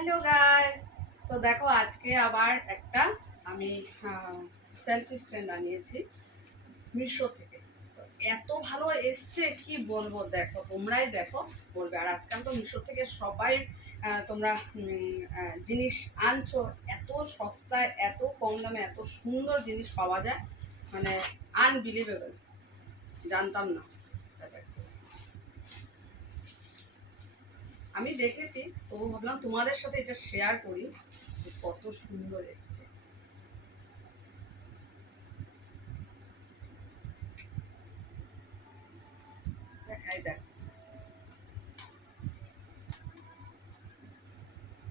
Hello guys. তো দেখো আজকে আবার একটা আমি সেলফি স্ট্যান্ড আনিয়েছি মিশো থেকে। তো এত ভালো এসছে কি বলবো, দেখো তোমরাই দেখো বলবে। আর আজকাল তো মিশো থেকে সবাই তোমরা জিনিস আনছো, এত সস্তায় এত কম দামে এত সুন্দর জিনিস পাওয়া যায়, মানে আনবিলিভেবল, জানতাম না। আমি দেখেছি, তবু ভাবলাম তোমাদের সাথে এটা শেয়ার করি যে কত সুন্দর এসছে। দেখাই দেখ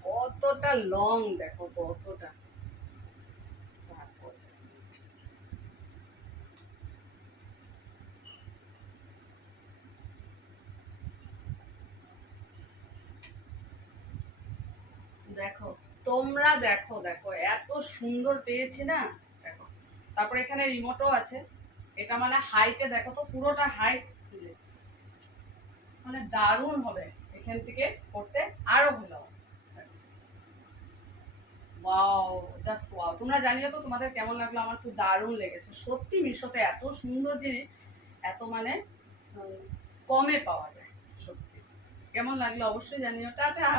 কতটা লং, দেখো কতটা। তারপর দেখো, তোমরা দেখো দেখো এত সুন্দর পেয়েছি না। দেখো, তারপর এখানে রিমোটও আছে। এটা মানে হাইটে দেখো তো, পুরোটা হাইট, মানে দারুণ হবে। এখান থেকে করতে আরো ভালো হবে। Wow, just wow. তোমরা জানিও তো তোমাদের কেমন লাগলো। আমার তো দারুণ লেগেছে সত্যি। মিশোতে এত সুন্দর জিনিস, এত মানে কমে পাওয়া যায় সত্যি। কেমন লাগলো অবশ্যই জানিও। টাটা।